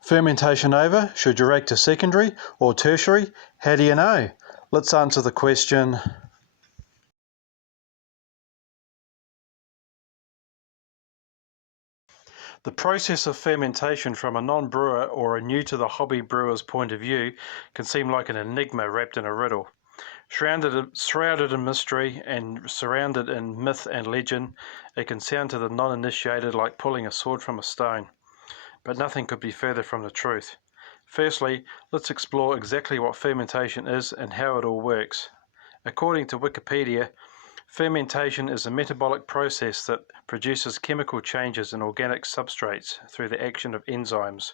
Fermentation over, should you rake to secondary or tertiary? How do you know? Let's answer the question. The process of fermentation from a non-brewer or a new to the hobby brewer's point of view can seem like an enigma wrapped in a riddle. Shrouded in mystery and surrounded in myth and legend, it can sound to the non-initiated like pulling a sword from a stone. But nothing could be further from the truth. Firstly, let's explore exactly what fermentation is and how it all works. According to Wikipedia, fermentation is a metabolic process that produces chemical changes in organic substrates through the action of enzymes.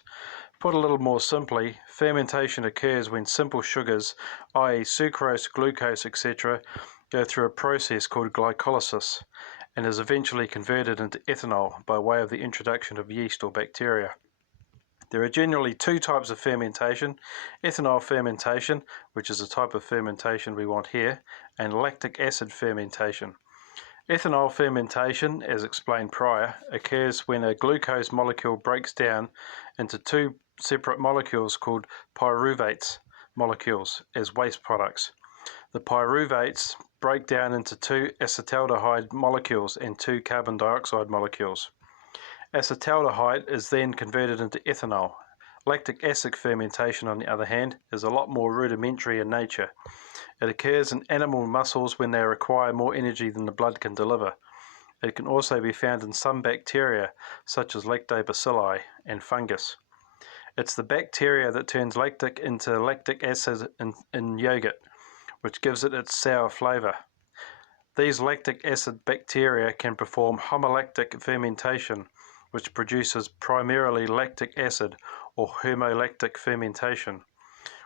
Put a little more simply, fermentation occurs when simple sugars, i.e. sucrose, glucose, etc., go through a process called glycolysis and is eventually converted into ethanol by way of the introduction of yeast or bacteria. There are generally two types of fermentation: ethanol fermentation, which is a type of fermentation we want here, and lactic acid fermentation. Ethanol fermentation, as explained prior, occurs when a glucose molecule breaks down into two separate molecules called pyruvates molecules as waste products. The pyruvates break down into two acetaldehyde molecules and two carbon dioxide molecules. Acetaldehyde is then converted into ethanol. Lactic acid fermentation, on the other hand, is a lot more rudimentary in nature. It occurs in animal muscles when they require more energy than the blood can deliver. It can also be found in some bacteria, such as lactobacilli and fungus. It's the bacteria that turns lactic into lactic acid in yogurt, which gives it its sour flavour. These lactic acid bacteria can perform homolactic fermentation, which produces primarily lactic acid, or homolactic fermentation,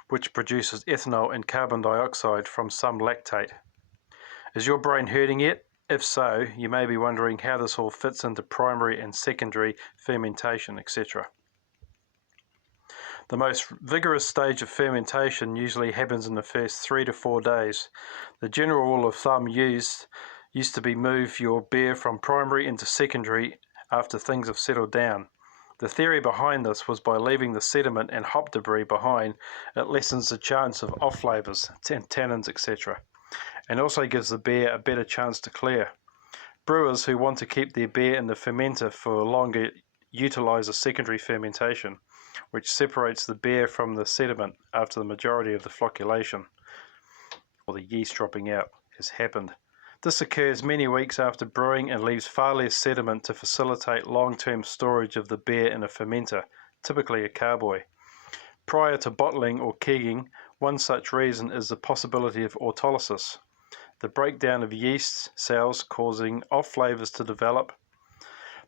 which produces ethanol and carbon dioxide from some lactate. Is your brain hurting yet? If so, you may be wondering how this all fits into primary and secondary fermentation, etc. The most vigorous stage of fermentation usually happens in the first 3 to 4 days. The general rule of thumb used to be move your beer from primary into secondary after things have settled down. The theory behind this was by leaving the sediment and hop debris behind, it lessens the chance of off flavours, tannins, etc., and also gives the beer a better chance to clear. Brewers who want to keep their beer in the fermenter for longer utilise a secondary fermentation, which separates the beer from the sediment after the majority of the flocculation, or the yeast dropping out, has happened. This occurs many weeks after brewing and leaves far less sediment to facilitate long-term storage of the beer in a fermenter, typically a carboy. Prior to bottling or kegging, one such reason is the possibility of autolysis, the breakdown of yeast cells causing off flavours to develop.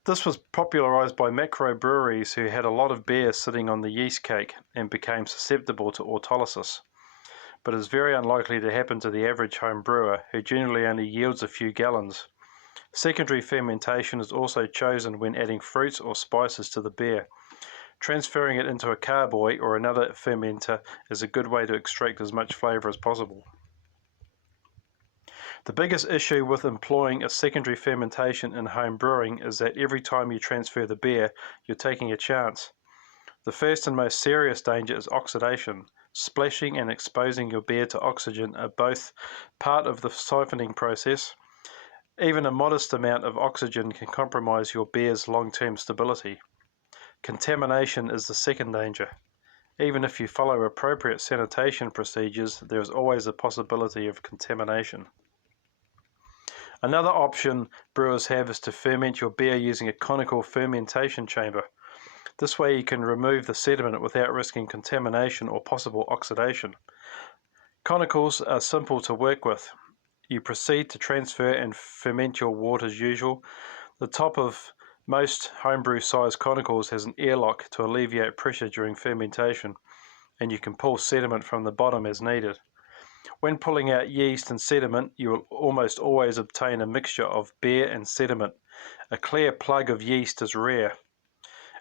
This was popularised by macrobreweries who had a lot of beer sitting on the yeast cake and became susceptible to autolysis, but is very unlikely to happen to the average home brewer, who generally only yields a few gallons. Secondary fermentation is also chosen when adding fruits or spices to the beer. Transferring it into a carboy or another fermenter is a good way to extract as much flavour as possible. The biggest issue with employing a secondary fermentation in home brewing is that every time you transfer the beer, you're taking a chance. The first and most serious danger is oxidation. Splashing and exposing your beer to oxygen are both part of the siphoning process. Even a modest amount of oxygen can compromise your beer's long-term stability. Contamination is the second danger. Even if you follow appropriate sanitation procedures, there is always a possibility of contamination. Another option brewers have is to ferment your beer using a conical fermentation chamber. This way you can remove the sediment without risking contamination or possible oxidation. Conicals are simple to work with. You proceed to transfer and ferment your wort as usual. The top of most homebrew size conicals has an airlock to alleviate pressure during fermentation, and you can pull sediment from the bottom as needed. When pulling out yeast and sediment, you will almost always obtain a mixture of beer and sediment. A clear plug of yeast is rare.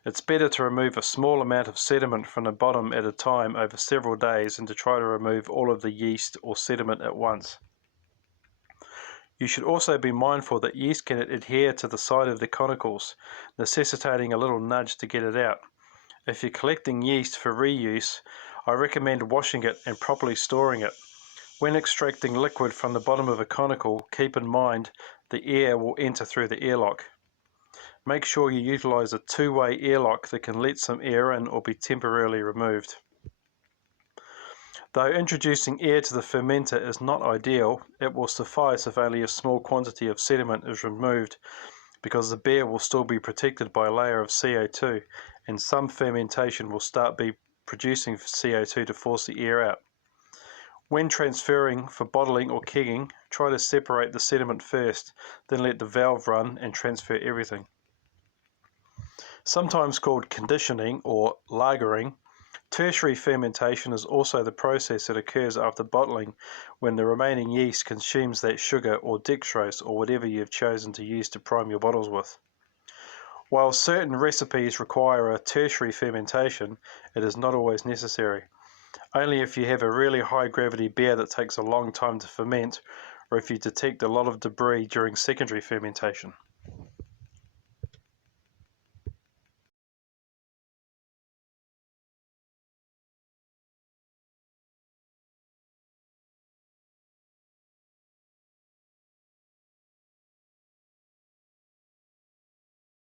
It's better to remove a small amount of sediment from the bottom at a time over several days than to try to remove all of the yeast or sediment at once. You should also be mindful that yeast can adhere to the side of the conicals, necessitating a little nudge to get it out. If you're collecting yeast for reuse, I recommend washing it and properly storing it. When extracting liquid from the bottom of a conical, keep in mind the air will enter through the airlock. Make sure you utilize a two-way airlock that can let some air in or be temporarily removed. Though introducing air to the fermenter is not ideal, it will suffice if only a small quantity of sediment is removed, because the beer will still be protected by a layer of CO2, and some fermentation will start producing CO2 to force the air out. When transferring for bottling or kegging, try to separate the sediment first, then let the valve run and transfer everything. Sometimes called conditioning or lagering, tertiary fermentation is also the process that occurs after bottling, when the remaining yeast consumes that sugar or dextrose or whatever you've chosen to use to prime your bottles with. While certain recipes require a tertiary fermentation, it is not always necessary. Only if you have a really high gravity beer that takes a long time to ferment, or if you detect a lot of debris during secondary fermentation.